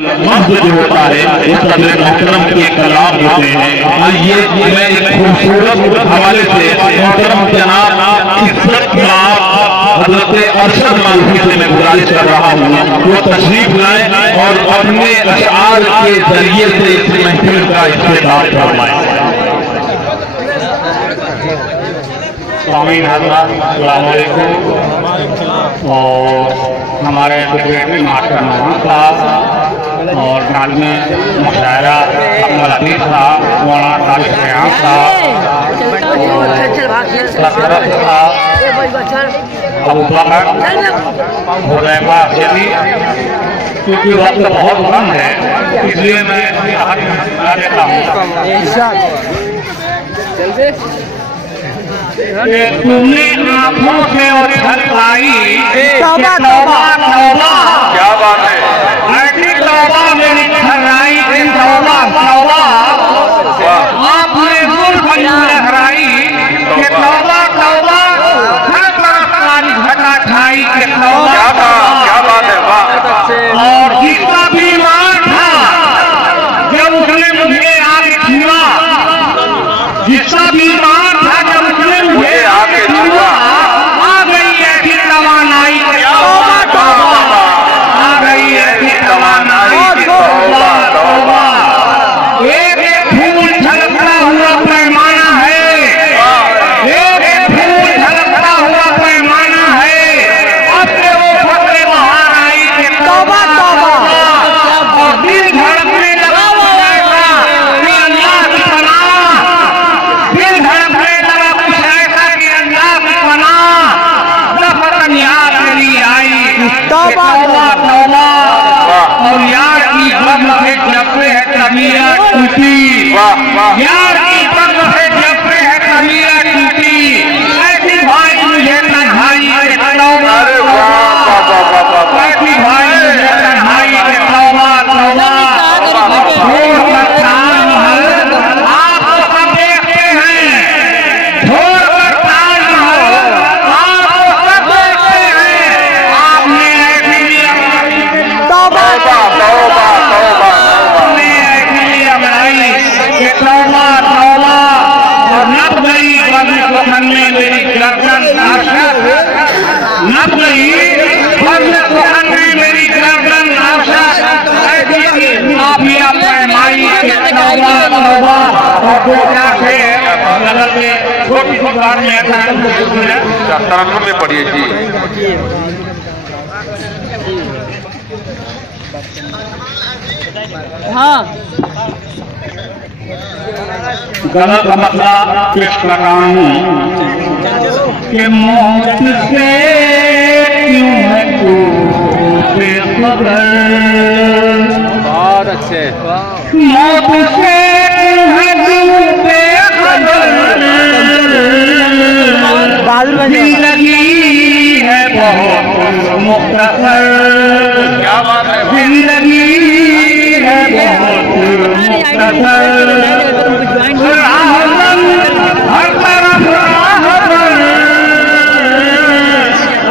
लफ्ज़ जो होता है वो सदर मोहतरम के कलाम होते हैं। ये मैं एक खूबसूरत हवाले से मोहतरम जनाब हज़रत अरशद मालवी से मैं गुजारिश कर रहा हूँ वो तशरीफ लाए और अपने अशआर के जरिए से इस महफिल का इफ्तिताह फरमाएं। स्वामीन हज़रात अस्सलाम वालेकुम। और हमारे सेक्रेटरी मास्टर मोहम्मद साहब और नाज़िम मुशायरा अहमद हफीज़ साहब, मौलाना तारिक रियाज साहब, सरफराज साहब, अबू बकर, हुज़ैफा अफजली। क्योंकि वक्त बहुत कम है इसलिए मैं बता देता हूँ। तुमने आंखों से और छलकाई, तौबा तौबा तौबा, क्या बात है, ऐसी तौबा मेरी खराई की तौबा तौबा, आपने जुल्फ लहराई कि तौबा तौबा, हर तरफ काली घटा छाई कि तौबा तौबा। क्या बात है, वाह। और जिसका बीमार था जब उसने मुझे आगे छुआ, जिसका बीमार था जब उसने मुझे आगे छुआ, आ गई ऐसी तवानाई कि तौबा तौबा, आ गई ऐसी तवानाई कि तौबा तौबा। एक फूल झलकता हुआ पैमाना है, एक फूल झलकता हुआ पैमाना है, अब से वो फसलें बाहर आई कि तौबा तौबा। और दिल धड़कने लगा कुछ ऐसा कि अल्लाह की पनाह, दिल धड़कने लगा कुछ ऐसा कि अल्लाह की पनाह, नफरत याद मेरी आई तौबा तौबा। और यार की गम से जब है तबीयत टूटी, यार की गम से जब है तबीयत टूटी, ऐसी भाई मुझे तन्हाई के तौबा तौबा, ऐसी भाई मुझे तन्हाई के तौबा तौबा। छोड़ कर ताजमहल आपको सब देखते हैं, छोड़ कर ताजमहल आपको सब देखते हैं, आपने ऐसी तौबा तौबा तौबा, आपने ऐसी अपनाई कि तौबा तौबा। और नब गई बज़्म सुखन में मेरी गर्दन नाशद, नब गई बज़्म सुखन में मेरी गर्दन नाशद, ऐसी आफिया पैमाई कि तौबा तौबा। और दो चार से नगर में छोटी सी बार में ऐसा तरन्नुम में पढ़िए जी। हाँ, गलत मसला पेश कर रहा हूँ कि मौत से क्यों है तू बेखबर, बहुत अच्छे। मौत से क्यों है तू बेखबर, जिंदगी है बहुत मुख्तसर, क्या बात है, जिंदगी है बहुत मुख्तसर। हर तरफ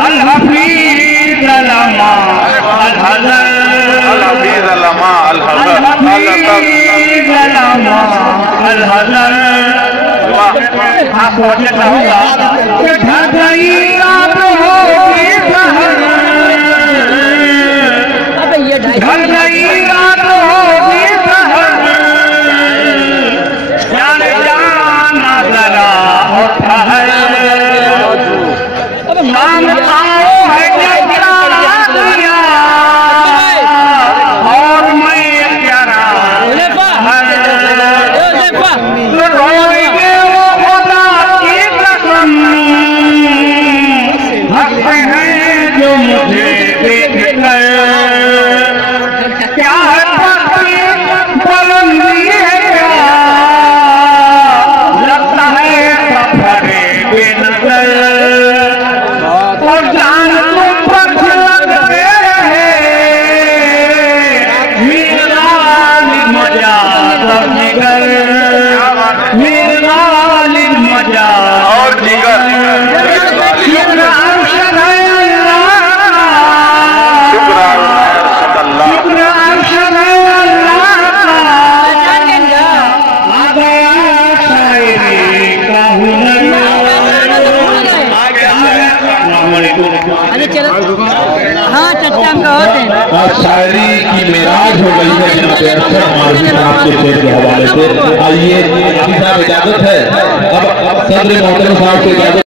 अल हफीज अलमा अल हज़र, अल हफीज अलमा अल हज़र, अल हज़र। आपको अच्छा होगा कि ढल गई रात होगी सहर, ढल गई रात होगी सहर, जाने जाना जरा होता है, शाम आओ है जब गिरा दिया, और मैं प्यारा रोएंगे वो खुदा की कसम, हंसते हैं जो मुझे देख कर, अरे चलो हाँ चर्चा का होते हैं और शायरी की मेराज हो गई है जनाब अरशद मारूफी साहब के शेर के हवाले से। आइए अभी साहब इजाजत है, अब सदर मोहतरम साहब को इजाजत